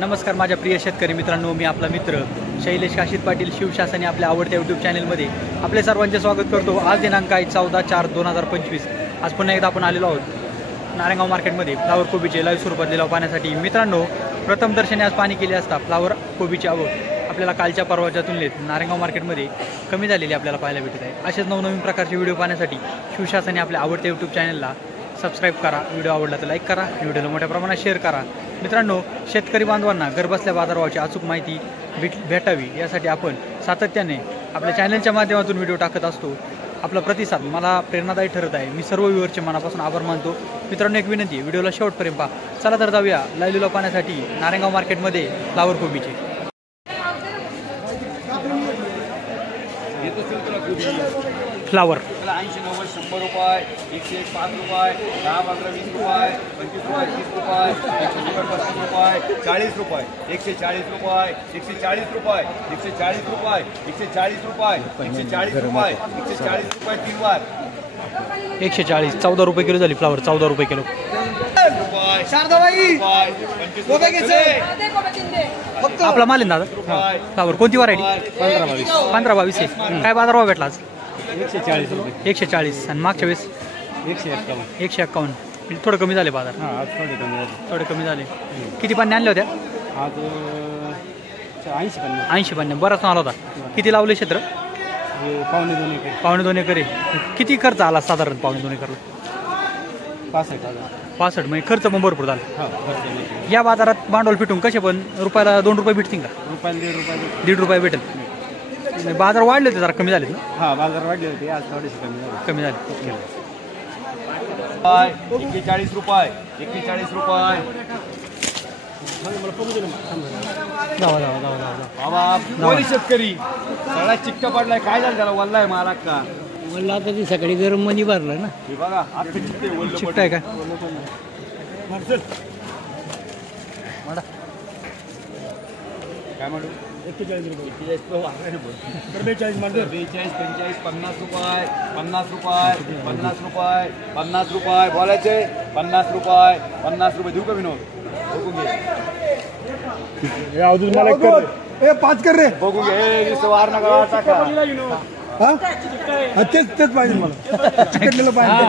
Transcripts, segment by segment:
नमस्कार माझ्या प्रिय शेतकरी मित्रांनो, मी आपला मित्र शैलेश काशीत पाटील शिवशासनी आपल्या आवडत्या यूट्यूब चॅनलमध्ये आपले सर्वांचे स्वागत करतो। आज दिनांक आहे 14/4/2025। आज पुन्हा एकदा आपण आलेलो आहोत नारायणगाव मार्केटमध्ये फ्लावर कोबीचे लाईव्ह स्वरूपात लिलाव पाहण्यासाठी। मित्रांनो, प्रथम दर्शनी आज पाणी केले असता फ्लावर कोबीची आवक आपल्याला कालच्या परवाच्या तुलनेत नारायणगाव मार्केटमध्ये कमी झालेली आपल्याला पाहायला भेटत आहे। असेच नवनवीन प्रकारचे व्हिडिओ पाहण्यासाठी शिवशासनी आपल्या आवडत्या यूट्यूब चॅनलला सबस्क्राईब करा, व्हिडिओ आवडला तर लाईक करा, व्हिडिओला मोठ्या प्रमाणात शेअर करा। मित्रांनो, शेतकरी बांधवांना घरबसल्या बाजारभावाची अचूक माहिती भेटावी यासाठी आपण सातत्याने आपल्या चॅनलच्या माध्यमातून व्हिडिओ टाकत असतो। आपला प्रतिसाद मला प्रेरणादायी ठरत आहे। मी सर्व व्ह्यूअरचे मनापासून आभार मानतो। मित्रांनो, एक विनंती आहे, व्हिडिओला शेवटपर्यंत पहा। चला तर जाऊया लाईव्ह लिलाव पाहण्यासाठी नारायणगाव मार्केटमध्ये फ्लावर कोबीचे। फ्लावर 80, 90, 100 रुपये, 101, 5 रुपये, 10, 15, 20 रुपये, 25 रुपये, 30 रुपये, 135 रुपये, 40 रुपये, 140 रुपये, 140 रुपये, 140 रुपये, 140 रुपये, 140 रुपये, 140 रुपये 3 वार 140 14 रुपये किलो झाली फ्लावर, 14 रुपये किलो। आपला माल आहे दादा फ्लावर, कोणती व्हरायटी? 15-22 आहे। काय बाजारभाव भेटला आज? 140 रुपये, 140 आणि मागच्या वेळेस 151, 151। थोडं कमी झाले बाजार, आज थोडे कमी झाले। किती पाणी आणले होत्या? आज 80 80 पाणी, बराच माल होता। किती लावले क्षेत्र? पावणे 2 एकर आहे। किती खर्च आला साधारण पावणे 2 एकरला? 65। म्हणजे खर्च पण भरपूर झाला। या बाजारात भांडवल फिटून कसे पण रुपयाला 2 रुपये भेटतील का? ₹1.5 रुपये भेटेल। बाजार वाढले होते जरा, कमी झाले ना? हा, बाजार वाढले होते, आज थोडेसे कमी झाले। 41 रुपये, 41 रुपये। बाबा शेतकरी सगळा चिक्का पडलाय, काय झालं त्याला? वल्लाय मला का मला आता ती सकाळी गरम मध्ये भरलं ना। हे बघा, आता चिकटा आहे का? काय म्हणू? 41 रुपये, 42, 45, 50 रुपये, 50 रुपये, 50 रुपये, 50 रुपये बोलायचे, 50 रुपये, 50 रुपये देऊ का विनोद? बघू घे, ए 5 कर रे, बघू घे, वार नका टाका। तेच पाहिजे मला, चिकटलेलं पाहिजे,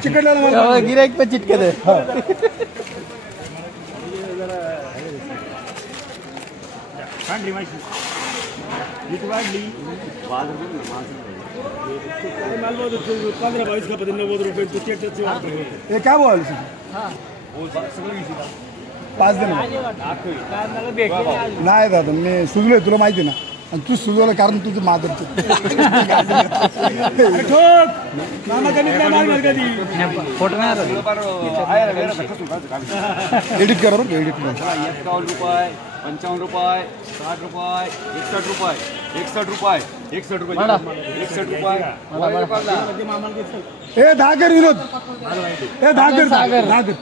चिकटलेलं गिराईक पण चिटकत आहे। हे काय बोल 5 दिन नाही दादा, मी सुजलोय, तुला माहिती ना, आणि तू सुजवलं कारण तुझं मादर फोटो नाही एडिट करा, एडिट करा। 51 रुपये, 55 रुपये, 60 रुपये, 61 रुपये, 61 रुपये, 61 रुपये, 61 रुपये। ए 10 कर विनोद, ए 10 कर, 10 कर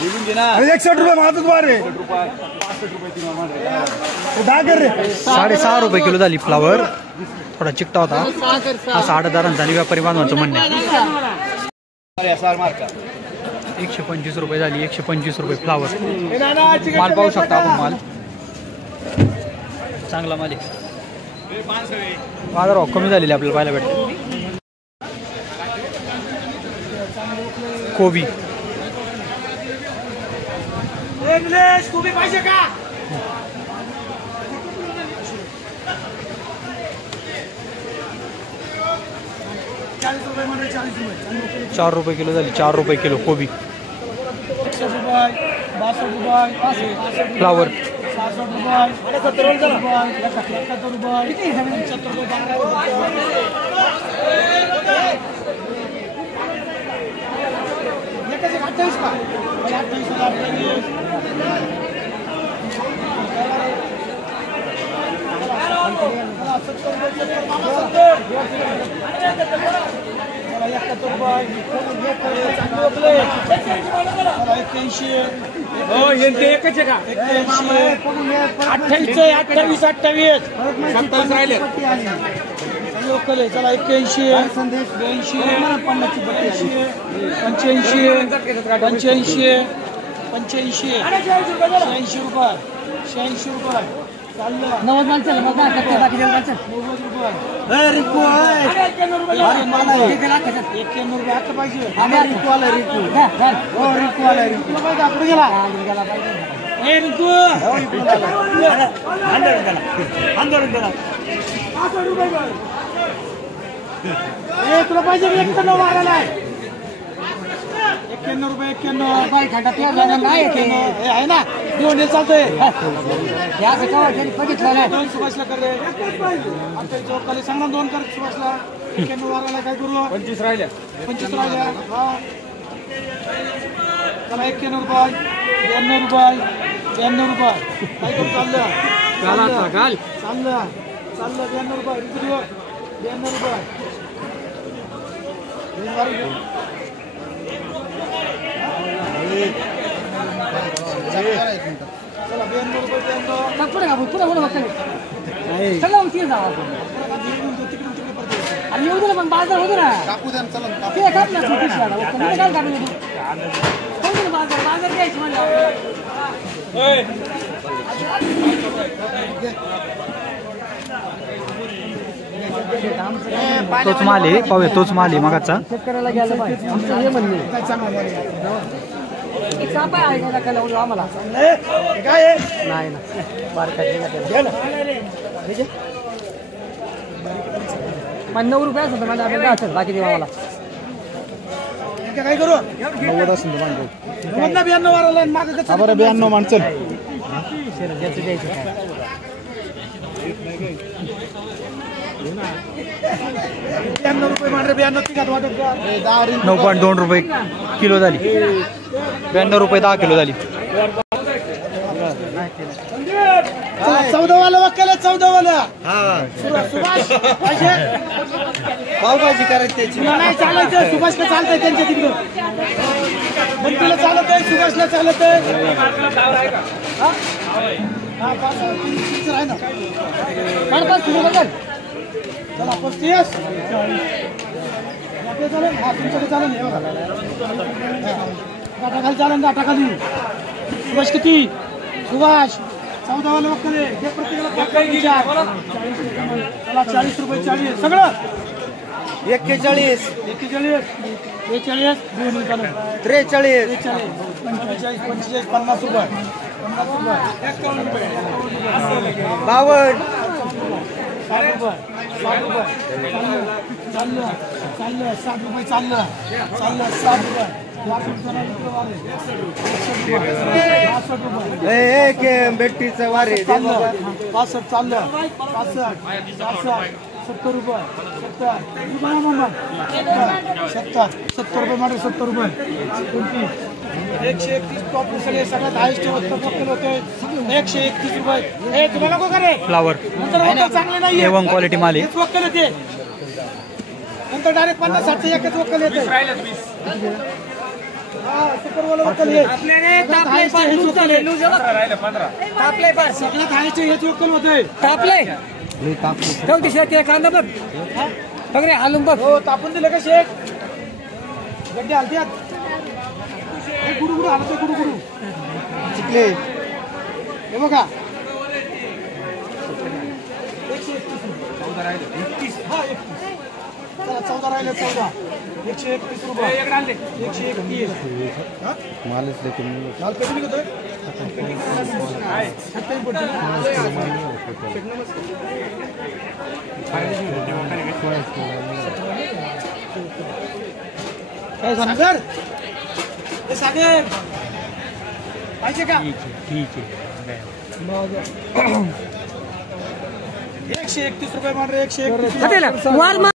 बोलून घे ना। 61 रुपये माझं द्वार रे, 65 रुपये 3 वार 10 कर रे। 6.5 रुपये किलो झाली फ्लावर, थोडा चिकटा होता। असा 8 दारांचा आणि व्यापारी बांधवांचं म्हणणं आहे। 125 रुपये झाली, 125 रुपये फ्लावर। माल पाहू शकता आपण, माल चांगला माल आहे। बाजारभाव कमी झालेले आपल्याला पाहायला भेटते। कोबी कोबी पाहिजे का? 4 रुपये किलो झाली, 4 रुपये किलो कोबी। 61 रुपये, 62 रुपये, फ्लावर 66 रुपये, 71 रुपये, 71 रुपये, 75 राहिले लोकल आहे, चला 81 82 85 85 85 85 86 रुपये 86 रुपये चाललं 90 माल चल मग बाकी बाकी माल चल 90 रुपये रिकू आहे 91 रुपये आता पाहिजे रिकू आला रिकू हो रिकू आला रिकू पाहिजे आपण गेला ए रिकू आंदोलन करा ए तुला पाहिजे 91 मारायला आहे 91 रुपये 91 बाई खंडात नाही आहे ना दोन चालतोय बघितलं नाही दोन सुभाषला कर रे आमच्या चौकाली सांग ना दोन कर सुभाषला 91 वाराला काय करू 25 राहिल्या हा चला 91 रुपये 92 रुपये 92 रुपये काय करू चाललं चाललं 92 रुपये 92 रुपये आणि येऊ दे पण बाजार होतो ना ते काप ना बाजार घ्यायची तोच माल आहे पाहूया तोच माल आहे मगाचा शेतकऱ्याला घ्यायला पाहिजे आम्हाला काय नाही ना बारका 90 रुपये असं माझ्या असेल बाकी देवा मला काय करू 90 असेल 92 वाराला मागे 92 माणसं 9.2 रुपये किलो झाली 92 रुपये 10 किलो झाली 14 वाला वक्कल 14 वाला पावभाजी करायची त्याची नाही चालायचं सुभाषला चालतंय त्यांच्या तिकडं तुला चालत आहे सुभाषला चालत आहे चला 35 चालेल हा तुमच्याकडे चालेल गाठाखाली चालेल गाठाखाली सुभाष किती सुभाष 14 वाला वक्कल आहे हे प्रत्येकाला 40 रुपये 40 सगळं 41 43 50 रुपये 52 60 रुपये चाललं 7 रुपये चाललं 7 रुपये बेट्टीचं वारे 65 चाललं 65 70 रुपये 70 रुपये मारे 70 रुपये 131 टॉप सगळे सगळ्यात हायस्ट वक्कल होते 131 रुपये हे तुला नको करे फ्लावर चांगले नाहीये A1 क्वालिटी माल आहे वक्कल येते नंतर डायरेक्ट 50-60 एकच वक्कल येते सुपरवाला वक्कल हे सगळ्यात हायस्ट हेच वक्कल होते तापले ते कांदा बघ बघ रे हालून बघ हो तापून दिलं का शेक गड्डे हलत्यात गुडू हलते गुडू चिकले हे बघा 14 राहिले 14 131 रुपये 131 मालच लेकिन माल किती निघतोय काय सांगणार हे सागर पाहिजे का ठीक आहे 131 रुपये मार 131